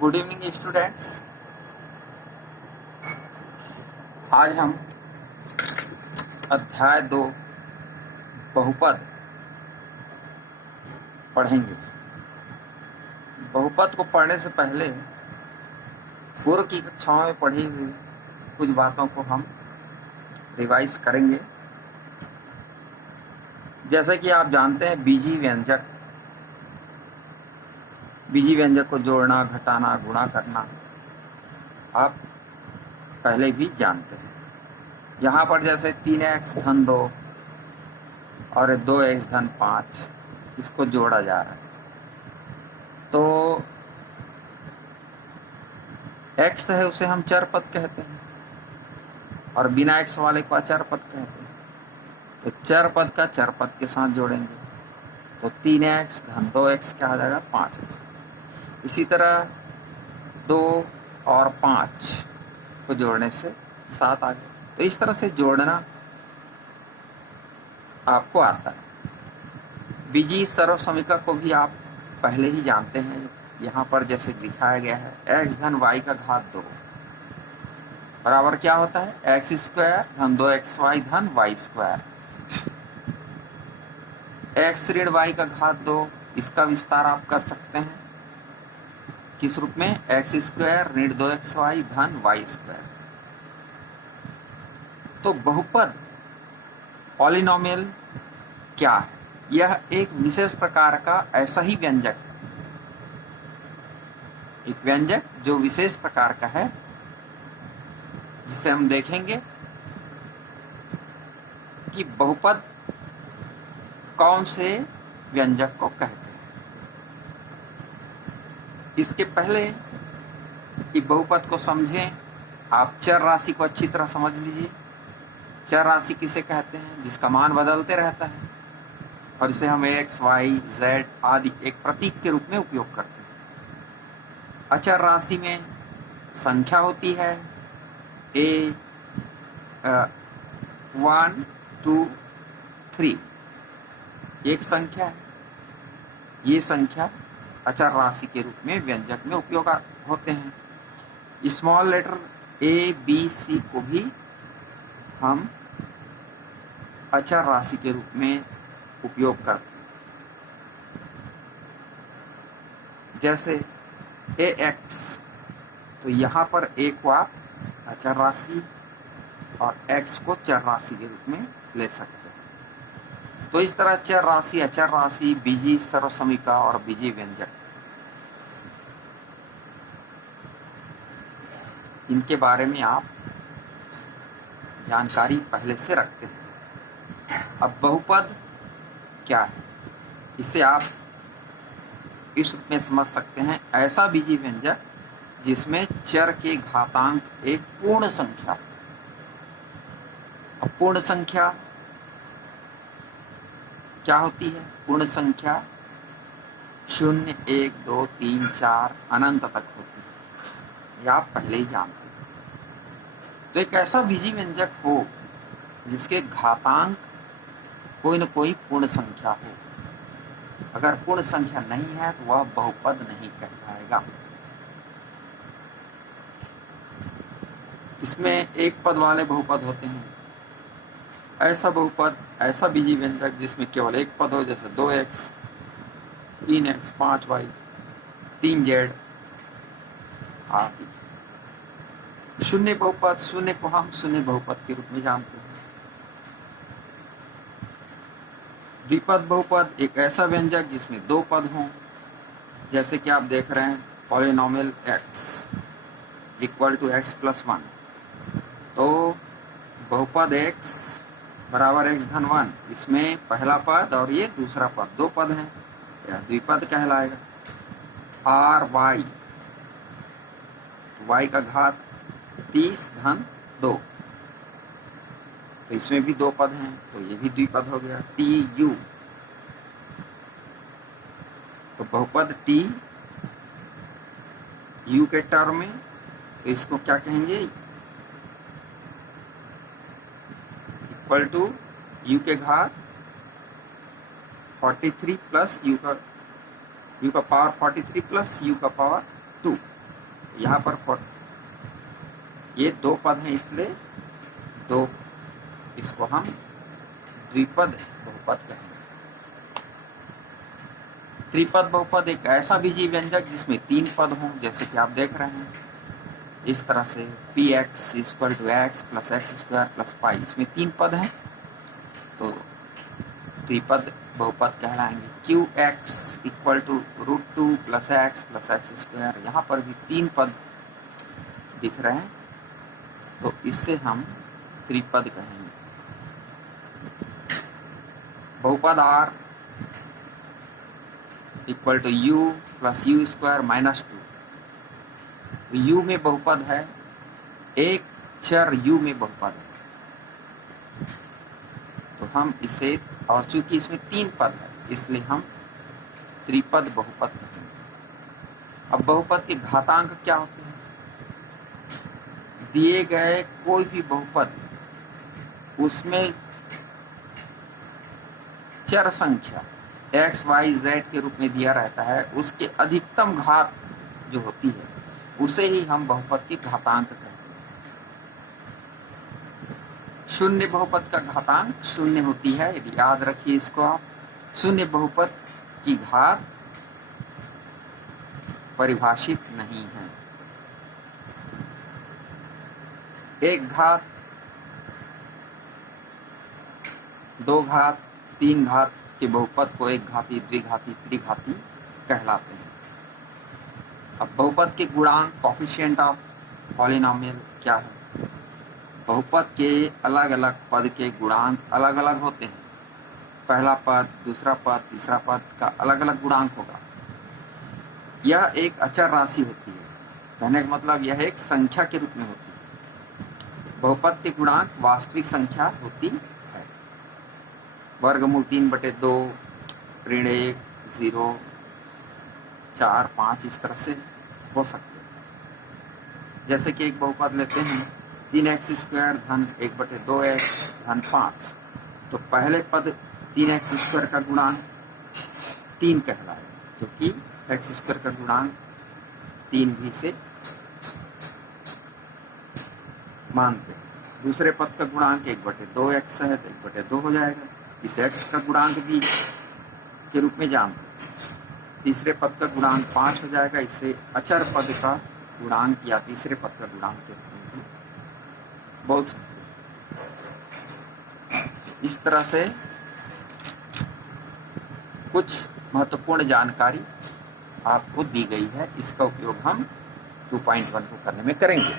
Good evening students. आज हम अध्याय 2 बहुपद पढ़ेंगे। बहुपद को पढ़ने से पहले पूर्व की कक्षाओं में पढ़ी हुई कुछ बातों को हम रिवाइज करेंगे। जैसे कि आप जानते हैं बीजी व्यंजक को जोड़ना, घटाना, गुणा करना आप पहले भी जानते हैं। यहाँ पर जैसे 3x धन 2 और 2x धन 5 इसको जोड़ा जा रहा है, तो x है उसे हम चर पद कहते हैं और बिना x वाले को अचर पद कहते हैं। तो चर पद का चर पद के साथ जोड़ेंगे तो 3x धन 2x क्या हो जाएगा 5x। इसी तरह 2 और 5 को जोड़ने से 7 आ गया। तो इस तरह से जोड़ना आपको आता है। बीजी सर्व समीका को भी आप पहले ही जानते हैं। यहाँ पर जैसे दिखाया गया है x धन y का घात 2 बराबर क्या होता है x स्क्वायर धन 2xy धन y स्क्वायर। x ऋण y का घात 2 इसका विस्तार आप कर सकते हैं किस रूप में x स्क्वायर ऋण 2xy धन y स्क्वायर। तो बहुपद पॉलिनोमियल क्या है? यह एक विशेष प्रकार का ऐसा ही व्यंजक है, एक व्यंजक जो विशेष प्रकार का है, जिसे हम देखेंगे कि बहुपद कौन से व्यंजक को कहते हैं। इसके पहले कि बहुपद को समझें, आप चर राशि को अच्छी तरह समझ लीजिए। चर राशि किसे कहते हैं? जिसका मान बदलते रहता है और इसे हम x, y, z आदि एक प्रतीक के रूप में उपयोग करते हैं। अचर राशि में संख्या होती है a 1 2 3 एक संख्या है। ये संख्या अचर राशि के रूप में व्यंजक में उपयोग होते हैं। Small letter a b c को भी हम अचर राशि के रूप में उपयोग करते हैं। जैसे ax, तो यहाँ पर a को आप अचर राशि और x को चर राशि के रूप में ले सकते हैं। तो इस तरह चर राशि, अचर राशि, बीजी सर्व समीका और बीजी व्यंजक, इनके बारे में आप जानकारी पहले से रखते हैं। अब बहुपद क्या है, इसे आप इस रूप में समझ सकते हैं। ऐसा बीजी व्यंजक जिसमें चर के घातांक एक पूर्ण संख्या। अब पूर्ण संख्या क्या होती है? पूर्ण संख्या 0 1 2 3 4 अनंत तक होती है, यह आप पहले ही जानते हैं। तो एक ऐसा बीजी व्यंजक हो जिसके घातांक कोई न कोई पूर्ण संख्या हो। अगर पूर्ण संख्या नहीं है तो वह बहुपद नहीं कहलाएगा। इसमें एक पद वाले बहुपद होते हैं। ऐसा बहुपद, ऐसा बीजी व्यंजक जिसमें केवल एक पद हो, जैसे 2x 3x 5y 3z आदि। शून्य बहुपद, शून्य को हम शून्य बहुपद के रूप में जानते हैं। द्विपद बहुपद एक ऐसा व्यंजक जिसमें 2 पद हों, जैसे कि आप देख रहे हैं polynomial x equal to x plus 1। तो बहुपद x बराबर x धन 1, इसमें पहला पद और ये दूसरा पद, 2 पद हैं, यह द्विपद कहलाएगा। r y, y का घात 30 धन 2, तो इसमें भी 2 पद हैं, तो ये भी द्विपद हो गया। t u, तो बहुपद t u के टर्म में, तो इसको क्या कहेंगे? इक्वल टू u के घात 43 प्लस u का पावर 43 प्लस u का पावर 2। यहाँ पर ये दो पद हैं, इसलिए दो, इसको हम द्विपद बहुपद कहेंगे। त्रिपद बहुपद एक ऐसा बीजीय व्यंजक जिसमें 3 पद हों, जैसे कि आप देख रहे हैं इस तरह से px = x + x² + पाई, इसमें 3 पद हैं तो त्रिपद बहुपद कहलाएंगे। qx = √2 + x + x², यहाँ पर भी 3 पद दिख रहे हैं तो इससे हम त्रिपद कहेंगे। बहुपद r = u + u² - 2, u में बहुपद है, एक चर u में बहुपद है तो हम इसे, और चूंकि इसमें 3 पद है इसलिए हम त्रिपद बहुपद कहेंगे। अब बहुपद के घातांक क्या होते हैं? दिए गए कोई भी बहुपद उसमें चर संख्या x, y, z के रूप में दिया रहता है, उसके अधिकतम घात जो होती है उसे ही हम बहुपद के घातांक कहते हैं। शून्य बहुपद का घातांक 0 होती है, यदि याद रखिए इसको आप। शून्य बहुपद की घात परिभाषित नहीं है। 1 घात, 2 घात, 3 घात के बहुपद को एक घाती, द्विघाती, त्रिघाती कहलाते हैं। अब बहुपद के गुणांक, कोएफिशिएंट ऑफ पॉलिनोमियल क्या है? बहुपद के अलग अलग पद के गुणांक अलग अलग होते हैं। पहला पद, दूसरा पद, तीसरा पद का अलग अलग गुणांक होगा। यह एक अचर राशि होती है, कहने का मतलब यह एक संख्या के रूप में होती है। बहुपद के गुणांक वास्तविक संख्या होती है। वर्गमूल 3/2, ऋण 1, 0, 4, 5 इस तरह से हो सकते हैं। जैसे कि एक बहुपद लेते हैं 3x² - 1/2x - 5, तो पहले पद 3x² का गुणांक 3 कहलाएगा, क्योंकि x² का गुणांक 3 भी से मानते हैं। दूसरे पद का गुणांक 1/2x है तो 1/2 हो जाएगा, इस x का गुणांक भी के रूप में जानते हैं। तीसरे पद का गुणांक 5 हो जाएगा, इससे अचर पद का गुणांक या तीसरे पद का गुणांक के रूप में भी बोल सकते हैं। इस तरह से कुछ महत्वपूर्ण जानकारी आपको दी गई है, इसका उपयोग हम 2.1 को करने में करेंगे।